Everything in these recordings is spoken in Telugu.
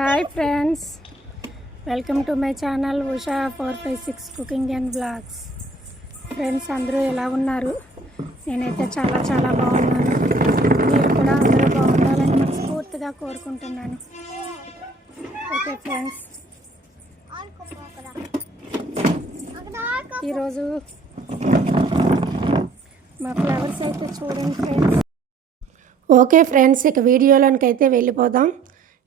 Hi friends welcome to my channel Usha four five six cooking and blogs friends అందరూ ఎలా ఉన్నారు? నేనైతే చాలా చాలా బాగున్నాను. మీరు కూడా అందరూ బాగుండాలని మనస్ఫూర్తిగా కోరుకుంటున్నాను. ఓకే ఫ్రెండ్స్ ఈరోజు మా ఫ్లవర్స్ అయితే చూడండి ఫ్రెండ్స్ ఓకే ఫ్రెండ్స్ ఇక వీడియోలోనికి అయితే వెళ్ళిపోదాం.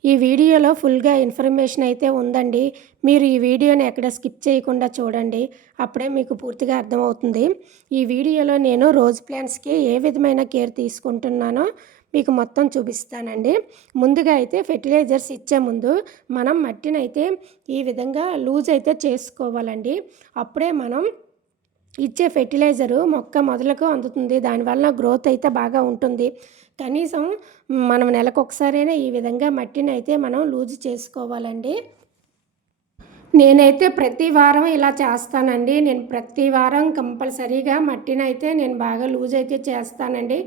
ఈ వీడియోలో ఫుల్గా ఇన్ఫర్మేషన్ అయితే ఉందండి. మీరు ఈ వీడియోని ఎక్కడ స్కిప్ చేయకుండా చూడండి. అప్పుడే మీకు పూర్తిగా అర్థమవుతుంది. ఈ వీడియోలో నేను రోజ్ ప్లాంట్స్కి ఏ విధమైన కేర్ తీసుకుంటున్నానో మీకు మొత్తం చూపిస్తానండి. ముందుగా అయితే ఫెర్టిలైజర్స్ ఇచ్చే ముందు మనం మట్టిని అయితే ఈ విధంగా లూజ్ అయితే చేసుకోవాలండి. అప్పుడే మనం ఇచ్చే ఫెర్టిలైజరు మొక్క మొదలకు అందుతుంది. దానివల్ల గ్రోత్ అయితే బాగా ఉంటుంది. కనీసం మనం నెలకు ఒకసారైనా ఈ విధంగా మట్టిని అయితే మనం లూజ్ చేసుకోవాలండి. నేనైతే ప్రతి వారం ఇలా చేస్తానండి. నేను ప్రతి వారం కంపల్సరీగా మట్టిని అయితే నేను బాగా లూజ్ అయితే చేస్తానండి.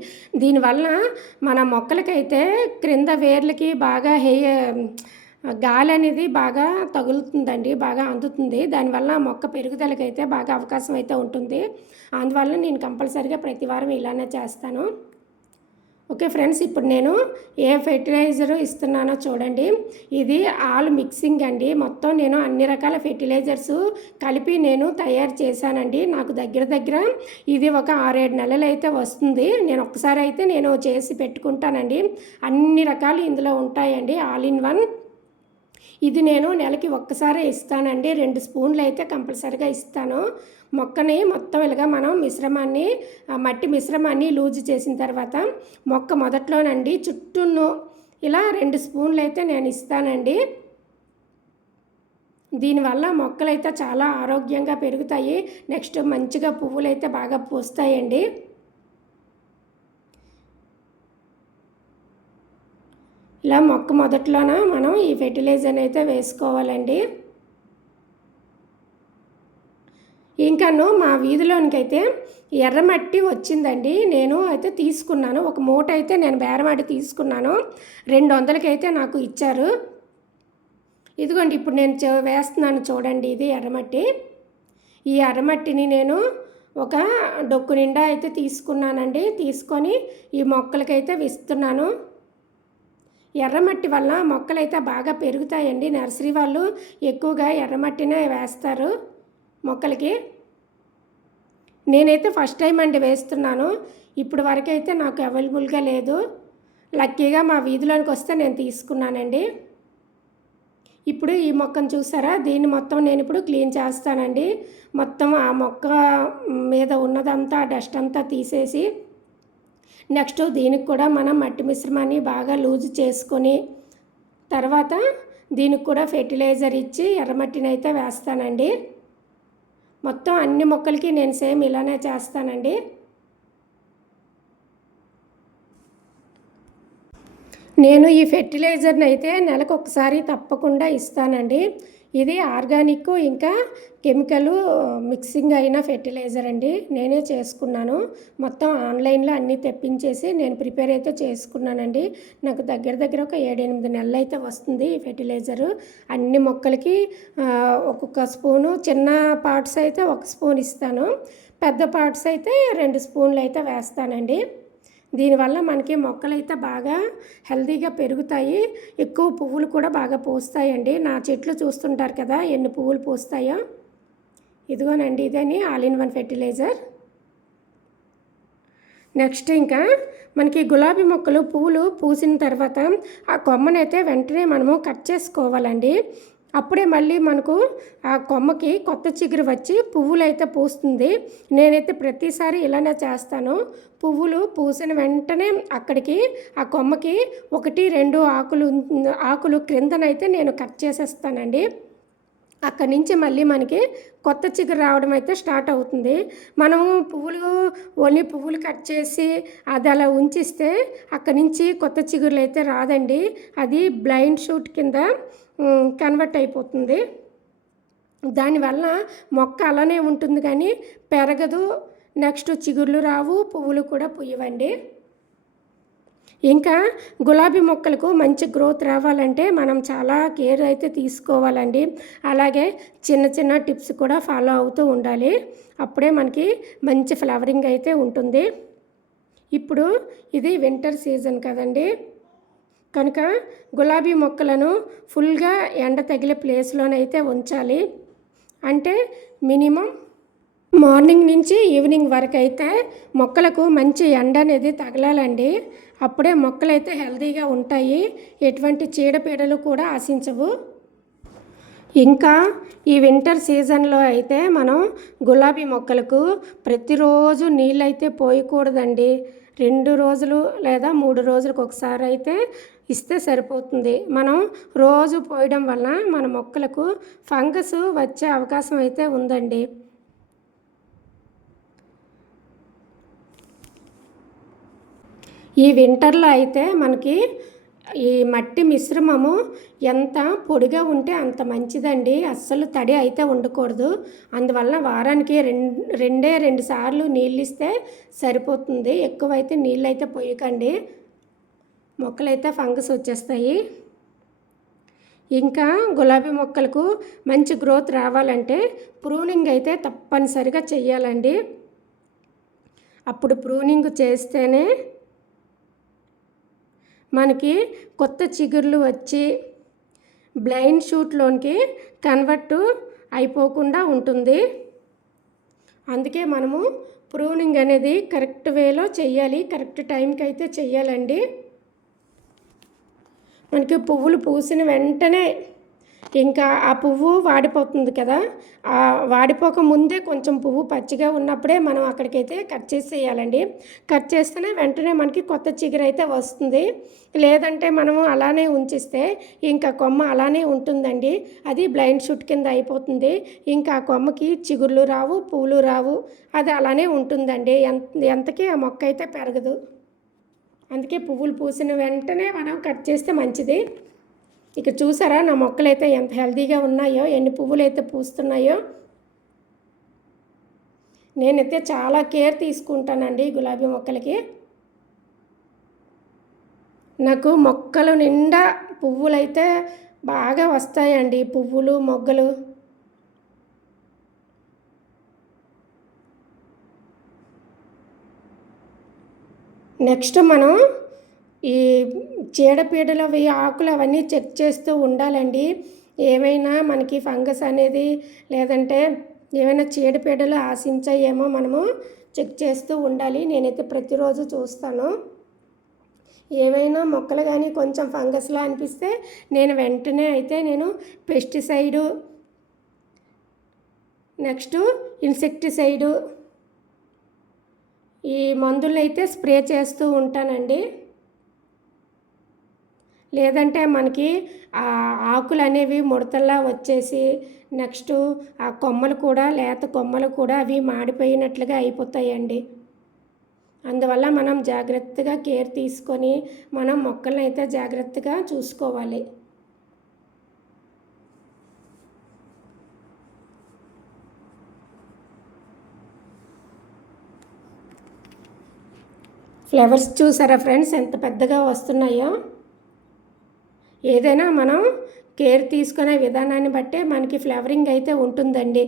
దీనివల్ల మన మొక్కలకైతే క్రింద వేర్లకి బాగా హే గాలి అనేది బాగా తగులుతుందండి బాగా అందుతుంది. దానివల్ల మొక్క పెరుగుదలకైతే బాగా అవకాశం అయితే ఉంటుంది. అందువల్ల నేను కంపల్సరీగా ప్రతి వారం ఇలానే చేస్తాను. ఓకే ఫ్రెండ్స్ ఇప్పుడు నేను ఏ ఫెర్టిలైజర్ ఇస్తున్నానో చూడండి. ఇది ఆల్ మిక్సింగ్ అండి. మొత్తం నేను అన్ని రకాల ఫెర్టిలైజర్స్ కలిపి నేను తయారు చేశానండి. నాకు దగ్గర దగ్గర ఇది ఒక ఆరేడు నెలలు అయితే వస్తుంది. నేను ఒక్కసారి అయితే నేను చేసి పెట్టుకుంటానండి. అన్ని రకాలు ఇందులో ఉంటాయండి. All in one. ఇది నేను నెలకి ఒక్కసారే ఇస్తానండి. రెండు స్పూన్లు అయితే కంపల్సరీగా ఇస్తాను. మొక్కని మొత్తం ఇలాగా మనం మిశ్రమాన్ని మట్టి మిశ్రమాన్ని లూజ్ చేసిన తర్వాత మొక్క మొదట్లోనండి చుట్టూను ఇలా రెండు స్పూన్లు అయితే నేను ఇస్తానండి. దీనివల్ల మొక్కలైతే చాలా ఆరోగ్యంగా పెరుగుతాయి. నెక్స్ట్ మంచిగా పువ్వులు అయితే బాగా పూస్తాయండి. ఇలా మొక్క మొదట్లోన మనం ఈ ఫెర్టిలైజర్ అయితే వేసుకోవాలండి. ఇంకాను మా వీధిలోనికైతే ఎర్రమట్టి వచ్చిందండి. నేను అయితే తీసుకున్నాను. ఒక మూట అయితే నేను బేరమట్టి తీసుకున్నాను. రెండు వందలకైతే నాకు ఇచ్చారు. ఇదిగోండి ఇప్పుడు నేను వేస్తున్నాను చూడండి ఇది ఎర్రమట్టి ఈ ఎర్రమట్టిని నేను ఒక డొక్కు నిండా అయితే తీసుకున్నానండి. తీసుకొని ఈ మొక్కలకైతే విస్తున్నాను. ఎర్రమట్టి వల్ల మొక్కలైతే బాగా పెరుగుతాయండి. నర్సరీ వాళ్ళు ఎక్కువగా ఎర్రమట్టినే వేస్తారు మొక్కలకి. నేనైతే ఫస్ట్ టైం అండి వేస్తున్నాను. ఇప్పుడు వరకు అయితే నాకు అవైలబుల్గా లేదు. లక్కీగా మా వీధిలోనికి వస్తే నేను తీసుకున్నానండి. ఇప్పుడు ఈ మొక్కను చూసారా? దీన్ని మొత్తం నేను ఇప్పుడు క్లీన్ చేస్తానండి. మొత్తం ఆ మొక్క మీద ఉన్నదంతా డస్ట్ అంతా తీసేసి నెక్స్ట్ దీనికి కూడా మనం మట్టి మిశ్రమాన్ని బాగా లూజ్ చేసుకొని తర్వాత దీనికి కూడా ఫెర్టిలైజర్ ఇచ్చి ఎర్రమట్టిని అయితే వేస్తానండి. మొత్తం అన్ని మొక్కలకి నేను సేమ్ ఇలానే చేస్తానండి. నేను ఈ ఫెర్టిలైజర్ని అయితే నెలకు ఒకసారి తప్పకుండా ఇస్తానండి. ఇది ఆర్గానిక్ ఇంకా కెమికల్ మిక్సింగ్ అయిన ఫెర్టిలైజర్ అండి. నేనే చేసుకున్నాను. మొత్తం ఆన్లైన్లో అన్నీ తెప్పించేసి నేను ప్రిపేర్ అయితే చేసుకున్నానండి. నాకు దగ్గర దగ్గర ఒక ఏడెనిమిది నెలలు అయితే వస్తుంది ఈ ఫెర్టిలైజరు. అన్ని మొక్కలకి ఒక్కొక్క స్పూను చిన్న పార్ట్స్ అయితే ఒక స్పూన్ ఇస్తాను. పెద్ద పార్ట్స్ అయితే రెండు స్పూన్లు అయితే వేస్తానండి. దీనివల్ల మనకి మొక్కలు అయితే బాగా హెల్తీగా పెరుగుతాయి. ఎక్కువ పువ్వులు కూడా బాగా పూస్తాయండి. నా చెట్లు చూస్తుంటారు కదా ఎన్ని పువ్వులు పూస్తాయో. ఇదిగోనండి ఇదని all in one fertiliser. Next ఇంకా మనకి గులాబీ మొక్కలు పువ్వులు పూసిన తర్వాత ఆ కొమ్మనైతే వెంటనే మనము కట్ చేసుకోవాలండి. అప్పుడే మళ్ళీ మనకు ఆ కొమ్మకి కొత్త చిగురు వచ్చి పువ్వులు అయితే పూస్తుంది. నేనైతే ప్రతిసారి ఇలానే చేస్తాను. పువ్వులు పూసిన వెంటనే అక్కడికి ఆ కొమ్మకి ఒకటి రెండు ఆకులు ఆకులు క్రిందనైతే నేను కట్ చేసేస్తానండి. అక్కడి నుంచి మళ్ళీ మనకి కొత్త చిగురు రావడం అయితే స్టార్ట్ అవుతుంది. మనము పువ్వులు ఓన్లీ పువ్వులు కట్ చేసి అది అలా ఉంచిస్తే అక్కడి నుంచి కొత్త చిగురులు అయితే రాదండి. అది బ్లైండ్ షూట్ కింద కన్వర్ట్ అయిపోతుంది. దానివల్ల మొక్క అలానే ఉంటుంది కానీ పెరగదు. నెక్స్ట్ చిగుర్లు రావు పువ్వులు కూడా పుయ్యవండి. ఇంకా గులాబీ మొక్కలకు మంచి గ్రోత్ రావాలంటే మనం చాలా కేర్ అయితే తీసుకోవాలండి. అలాగే చిన్న చిన్న టిప్స్ కూడా ఫాలో అవుతూ ఉండాలి. అప్పుడే మనకి మంచి ఫ్లవరింగ్ అయితే ఉంటుంది. ఇప్పుడు ఇది వింటర్ సీజన్ కదండి. కనుక గులాబీ మొక్కలను ఫుల్గా ఎండ తగిలే ప్లేస్లోనైతే ఉంచాలి. అంటే మినిమం మార్నింగ్ నుంచి ఈవినింగ్ వరకు అయితే మొక్కలకు మంచి ఎండ అనేది తగలాలండి. అప్పుడే మొక్కలు అయితే హెల్తీగా ఉంటాయి. ఎటువంటి చీడపీడలు కూడా ఆశించవు. ఇంకా ఈ వింటర్ సీజన్లో అయితే మనం గులాబీ మొక్కలకు ప్రతిరోజు నీళ్ళైతే పోయకూడదండి. రెండు రోజులు లేదా మూడు రోజులకు ఒకసారి అయితే ఇస్తే సరిపోతుంది. మనం రోజు పోయడం వలన మన మొక్కలకు ఫంగస్ వచ్చే అవకాశం అయితే ఉందండి. ఈ వింటర్లో అయితే మనకి ఈ మట్టి మిశ్రమము ఎంత పొడిగా ఉంటే అంత మంచిదండి. అస్సలు తడి అయితే ఉండకూడదు. అందువల్ల వారానికి రెండు రెండే రెండు సార్లు నీళ్ళు ఇస్తే సరిపోతుంది. ఎక్కువైతే నీళ్ళు అయితే పోయకండి. మొక్కలైతే ఫంగస్ వచ్చేస్తాయి. ఇంకా గులాబీ మొక్కలకు మంచి గ్రోత్ రావాలంటే ప్రూనింగ్ అయితే తప్పనిసరిగా చెయ్యాలండి. అప్పుడు ప్రూనింగ్ చేస్తేనే మనకి కొత్త చిగుర్లు వచ్చి బ్లైండ్ షూట్లోనికి కన్వర్ట్ అయిపోకుండా ఉంటుంది. అందుకే మనము ప్రూనింగ్ అనేది కరెక్ట్ వేలో చెయ్యాలి కరెక్ట్ టైంకి అయితే చెయ్యాలండి. మనకి పువ్వులు పూసిన వెంటనే ఇంకా ఆ పువ్వు వాడిపోతుంది కదా ఆ వాడిపోక ముందే కొంచెం పువ్వు పచ్చిగా ఉన్నప్పుడే మనం అక్కడికైతే కట్ చేసేయాలండి కట్ చేస్తేనే వెంటనే మనకి కొత్త చిగురు అయితే వస్తుంది. లేదంటే మనము అలానే ఉంచిస్తే ఇంకా కొమ్మ అలానే ఉంటుందండి. అది బ్లైండ్ షూట్ కింద అయిపోతుంది. ఇంకా ఆ కొమ్మకి చిగుర్లు రావు పూలు రావు అది అలానే ఉంటుందండి. ఎంత ఎంతకీ ఆ మొక్క అయితే పెరగదు. అందుకే పువ్వులు పూసిన వెంటనే మనం కట్ చేస్తే మంచిది. ఇక చూసారా నా మొక్కలు అయితే ఎంత హెల్తీగా ఉన్నాయో ఎన్ని పువ్వులు అయితే పూస్తున్నాయో. నేనైతే చాలా కేర్ తీసుకుంటానండి గులాబీ మొక్కలకి. నాకు మొక్కలు నిండా పువ్వులైతే బాగా వస్తాయండి. పువ్వులు మొగ్గలు. నెక్స్ట్ మనం ఈ చీడపీడలు అవి ఆకులు అవన్నీ చెక్ చేస్తూ ఉండాలండి. ఏమైనా మనకి ఫంగస్ అనేది లేదంటే ఏమైనా చీడపీడలు ఆశించాయేమో మనము చెక్ చేస్తూ ఉండాలి. నేనైతే ప్రతిరోజు చూస్తాను. ఏవైనా మొక్కలు కానీ కొంచెం ఫంగస్లా అనిపిస్తే నేను వెంటనే అయితే నేను పెస్టిసైడు నెక్స్ట్ ఇన్సెక్టిసైడు ఈ మందులైతే అయితే స్ప్రే చేస్తూ ఉంటానండి. లేదంటే మనకి ఆకులు అనేవి ముడతల్లా వచ్చేసి నెక్స్ట్ ఆ కొమ్మలు కూడా లేత కొమ్మలు కూడా అవి మాడిపోయినట్లుగా అయిపోతాయండి. అందువల్ల మనం జాగ్రత్తగా కేర్ తీసుకొని మనం మొక్కలను అయితే జాగ్రత్తగా చూసుకోవాలి. ఫ్లవర్స్ చూసారా ఫ్రెండ్స్? ఎంత పెద్దగా వస్తున్నాయో. ఏదైనా మనం కేర్ తీసుకునే విధానాన్ని బట్టే మనకి ఫ్లవరింగ్ అయితే ఉంటుందండి.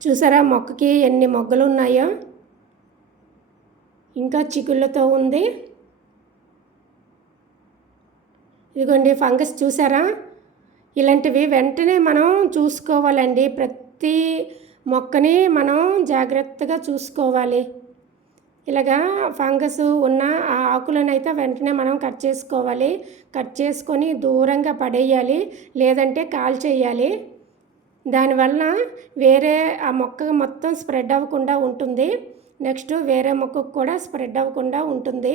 చూసారా మొక్కకి ఎన్ని మొగ్గలు ఉన్నాయో ఇంకా చిగుళ్ళతో ఉంది. ఇదిగోండి ఫంగస్ చూసారా? ఇలాంటివి వెంటనే మనం చూసుకోవాలండి. ప్రతి మొక్కని మనం జాగ్రత్తగా చూసుకోవాలి. ఇలాగా ఫంగస్ ఉన్న ఆ ఆకులను అయితే వెంటనే మనం కట్ చేసుకోవాలి. కట్ చేసుకొని దూరంగా పడేయాలి. లేదంటే కాల్ చేయాలి దానివల్ల వేరే ఆ మొక్క మొత్తం స్ప్రెడ్ అవ్వకుండా ఉంటుంది. నెక్స్ట్ వేరే మొక్కకు కూడా స్ప్రెడ్ అవ్వకుండా ఉంటుంది.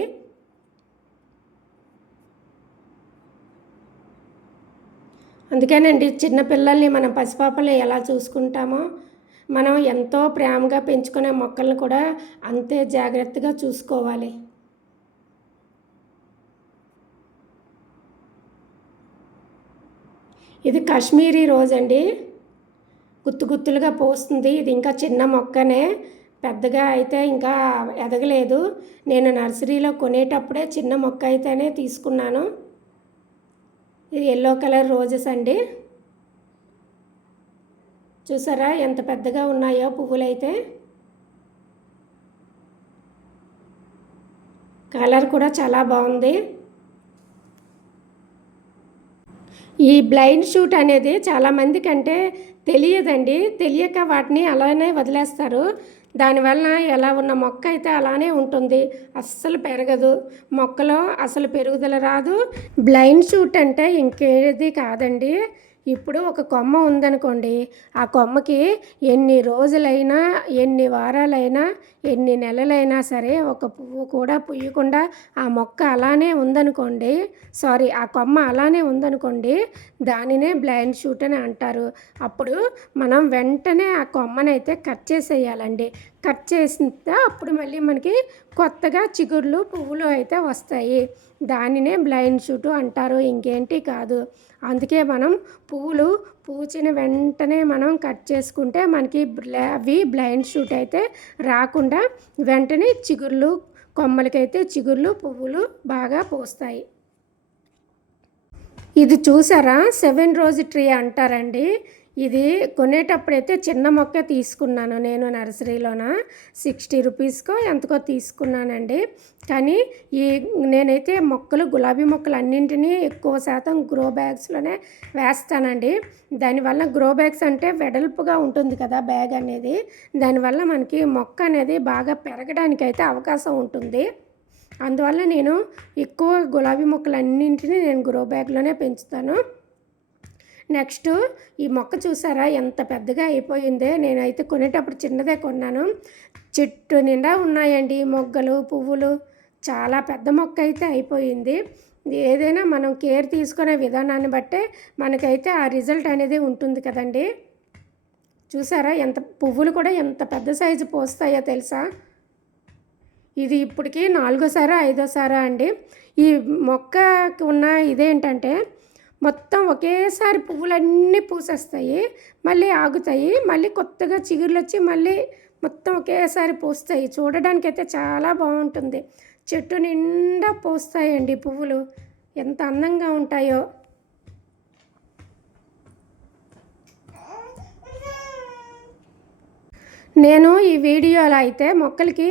అందుకేనండి చిన్నపిల్లల్ని మనం పసిపాపలు ఎలా చూసుకుంటామో మనం ఎంతో ప్రేమగా పెంచుకునే మొక్కలను కూడా అంతే జాగ్రత్తగా చూసుకోవాలి. ఇది కాశ్మీరీ రోజ్ అండి. గుత్తు గుత్తులుగా పోస్తుంది. ఇది ఇంకా చిన్న మొక్కనే. పెద్దగా అయితే ఇంకా ఎదగలేదు. నేను నర్సరీలో కొనేటప్పుడే చిన్న మొక్క అయితేనే తీసుకున్నాను. ఇది ఎల్లో కలర్ రోజెస్ అండి. చూసారా ఎంత పెద్దగా ఉన్నాయో పువ్వులైతే? కలర్ కూడా చాలా బాగుంది. ఈ బ్లైండ్ షూట్ అనేది చాలామంది కంటే తెలియదండి. తెలియక వాటిని అలానే వదిలేస్తారు. దానివల్ల ఎలా ఉన్న మొక్క అయితే అలానే ఉంటుంది. అస్సలు పెరగదు. మొక్కలో అసలు పెరుగుదల రాదు. బ్లైండ్ షూట్ అంటే ఇంకేది కాదండి. ఇప్పుడు ఒక కొమ్మ ఉందనుకోండి ఆ కొమ్మకి ఎన్ని రోజులైనా ఎన్ని వారాలైనా ఎన్ని నెలలైనా సరే ఒక పువ్వు కూడా పుయ్యకుండా ఆ మొక్క అలానే ఉందనుకోండి సారీ ఆ కొమ్మ అలానే ఉందనుకోండి దానినే బ్లైండ్ షూట్ అని అంటారు. అప్పుడు మనం వెంటనే ఆ కొమ్మనైతే కట్ చేసేయాలండి. కట్ చేస్తే అప్పుడు మళ్ళీ మనకి కొత్తగా చిగుర్లు పువ్వులు అయితే వస్తాయి. దానినే బ్లైండ్ షూట్ అంటారు. ఇంకేంటి కాదు. అందుకే మనం పువ్వులు పూచిన వెంటనే మనం కట్ చేసుకుంటే మనకి అవి బ్లైండ్ షూట్ అయితే రాకుండా వెంటనే చిగుర్లు కొమ్మలకైతే చిగుర్లు పువ్వులు బాగా పూస్తాయి. ఇది చూసారా? సెవెన్ రోజు ట్రీ అంటారండి. ఇది కొనేటప్పుడైతే చిన్న మొక్క తీసుకున్నాను నేను నర్సరీలోన. సిక్స్టీ రూపీస్కో ఎంతకో తీసుకున్నానండి. కానీ ఈ నేనైతే మొక్కలు గులాబీ మొక్కలు అన్నింటినీ ఎక్కువ శాతం గ్రో బ్యాగ్స్లోనే వేస్తానండి. దానివల్ల గ్రో బ్యాగ్స్ అంటే వెడల్పుగా ఉంటుంది కదా బ్యాగ్ అనేది. దానివల్ల మనకి మొక్క అనేది బాగా పెరగడానికి అయితే అవకాశం ఉంటుంది. అందువల్ల నేను ఎక్కువ గులాబీ మొక్కలు అన్నింటినీ నేను గ్రో బ్యాగ్లోనే పెంచుతాను. నెక్స్ట్ ఈ మొక్క చూసారా ఎంత పెద్దగా అయిపోయిందే నేనైతే కొనేటప్పుడు చిన్నదే కొన్నాను. చెట్టు నిండా ఉన్నాయండి మొగ్గలు పువ్వులు. చాలా పెద్ద మొక్క అయితే అయిపోయింది. ఏదైనా మనం కేర్ తీసుకునే విధానాన్ని బట్టే మనకైతే ఆ రిజల్ట్ అనేది ఉంటుంది కదండి. చూసారా ఎంత పువ్వులు కూడా ఎంత పెద్ద సైజు పోస్తాయో తెలుసా? ఇది ఇప్పటికీ నాలుగోసారా ఐదోసారా అండి. ఈ మొక్కకి ఉన్న ఇదేంటంటే మొత్తం ఒకేసారి పువ్వులన్నీ పూసేస్తాయి మళ్ళీ ఆగుతాయి మళ్ళీ కొత్తగా చిగుర్లు వచ్చి మళ్ళీ మొత్తం ఒకేసారి పూస్తాయి. చూడడానికి అయితే చాలా బాగుంటుంది. చెట్టు నిండా పూస్తాయండి పువ్వులు. ఎంత అందంగా ఉంటాయో. నేను ఈ వీడియోలో అయితే మొక్కలకి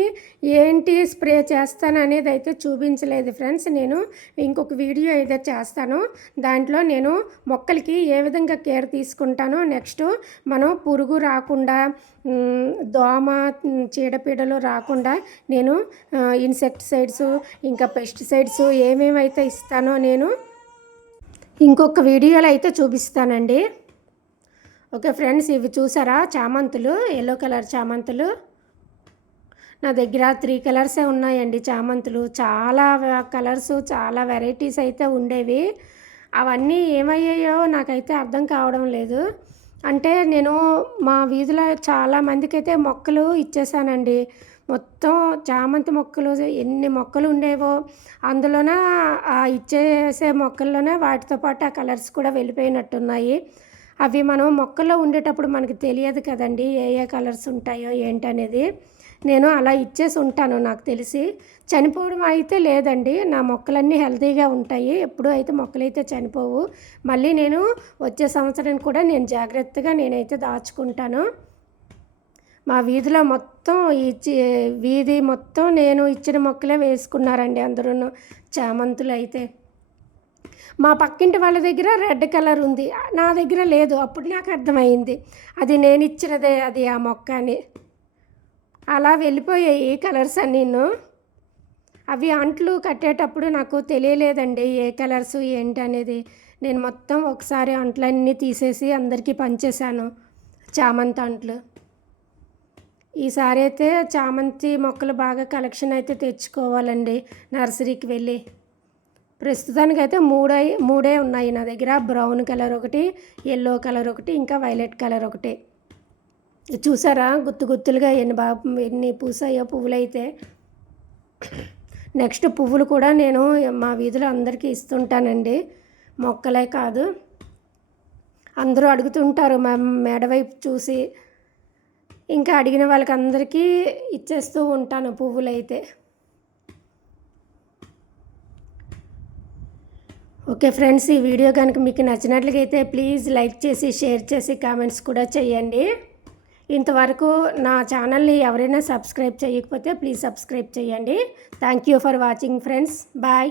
ఏంటి స్ప్రే చేస్తాను అనేది అయితే చూపించలేదు ఫ్రెండ్స్. నేను ఇంకొక వీడియో అయితే చేస్తాను. దాంట్లో నేను మొక్కలకి ఏ విధంగా కేర్ తీసుకుంటానో నెక్స్ట్ మనం పురుగు రాకుండా దోమ చీడపీడలు రాకుండా నేను ఇన్సెక్టిసైడ్స్ ఇంకా పెస్టిసైడ్స్ ఏమేమైతే ఇస్తానో నేను ఇంకొక వీడియోలో అయితే చూపిస్తానండి. ఓకే ఫ్రెండ్స్ ఇవి చూసారా? చామంతులు ఎల్లో కలర్ చామంతులు. నా దగ్గర త్రీ కలర్సే ఉన్నాయండి చామంతులు. చాలా కలర్స్ చాలా వెరైటీస్ అయితే ఉండేవి. అవన్నీ ఏమయ్యాయో నాకైతే అర్థం కావడం లేదు. అంటే నేను మా వీధిలో చాలా మందికి అయితే మొక్కలు ఇచ్చేసానండి. మొత్తం చామంతి మొక్కలు ఎన్ని మొక్కలు ఉండేవో అందులోన ఇచ్చేసే మొక్కల్లోనే వాటితో పాటు ఆ కలర్స్ కూడా వెళ్ళిపోయినట్టున్నాయి. అవి మనం మొక్కల్లో ఉండేటప్పుడు మనకి తెలియదు కదండి ఏ ఏ కలర్స్ ఉంటాయో ఏంటనేది. నేను అలా ఇచ్చేసి ఉంటాను నాకు తెలిసి. చనిపోవడం అయితే లేదండి నా మొక్కలన్నీ హెల్తీగా ఉంటాయి. ఎప్పుడూ అయితే మొక్కలైతే చనిపోవు మళ్ళీ నేను వచ్చే సంవత్సరం కూడా నేను జాగ్రత్తగా నేనైతే దాచుకుంటాను. మా వీధిలో మొత్తం ఇచ్చి వీధి మొత్తం నేను ఇచ్చిన మొక్కలే వేసుకున్నారండి అందరూ చామంతులు అయితే మా పక్కింటి వాళ్ళ దగ్గర రెడ్ కలర్ ఉంది. నా దగ్గర లేదు. అప్పుడు నాకు అర్థమైంది. అది నేను ఇచ్చినదే అది ఆ మొక్క అని. అలా వెళ్ళిపోయాయి కలర్స్ అన్నీను అవి అంట్లు కట్టేటప్పుడు నాకు తెలియలేదండి ఏ కలర్స్ ఏంటి అనేది. నేను మొత్తం ఒకసారి అంట్లన్నీ తీసేసి అందరికీ పంచేశాను. చామంతి అంట్లు. ఈసారి అయితే చామంతి మొక్కలు బాగా కలెక్షన్ అయితే తెచ్చుకోవాలండి. నర్సరీకి వెళ్ళి. ప్రస్తుతానికి అయితే మూడే మూడే ఉన్నాయి నా దగ్గర. బ్రౌన్ కలర్ ఒకటి ఎల్లో కలర్ ఒకటి ఇంకా వైలెట్ కలర్ ఒకటి. చూసారా? గుత్తు గుత్తులుగా ఎన్ని బా ఎన్ని పూసాయో పువ్వులు అయితే నెక్స్ట్ పువ్వులు కూడా నేను మా వీధిలో అందరికీ ఇస్తుంటానండి. మొక్కలే కాదు. అందరూ అడుగుతుంటారు మా మేడ వైపు చూసి. ఇంకా అడిగిన వాళ్ళకి అందరికీ ఇచ్చేస్తూ ఉంటాను పువ్వులు ఓకే ఫ్రెండ్స్ ఈ వీడియో కనుక మీకు నచ్చినట్లయితే ప్లీజ్ లైక్ చేసి షేర్ చేసి కామెంట్స్ కూడా చేయండి. ఇంతవరకు నా ఛానల్ని ఎవరైనా సబ్స్క్రైబ్ చేయకపోతే ప్లీజ్ సబ్స్క్రైబ్ చేయండి. Thank you for watching friends. Bye.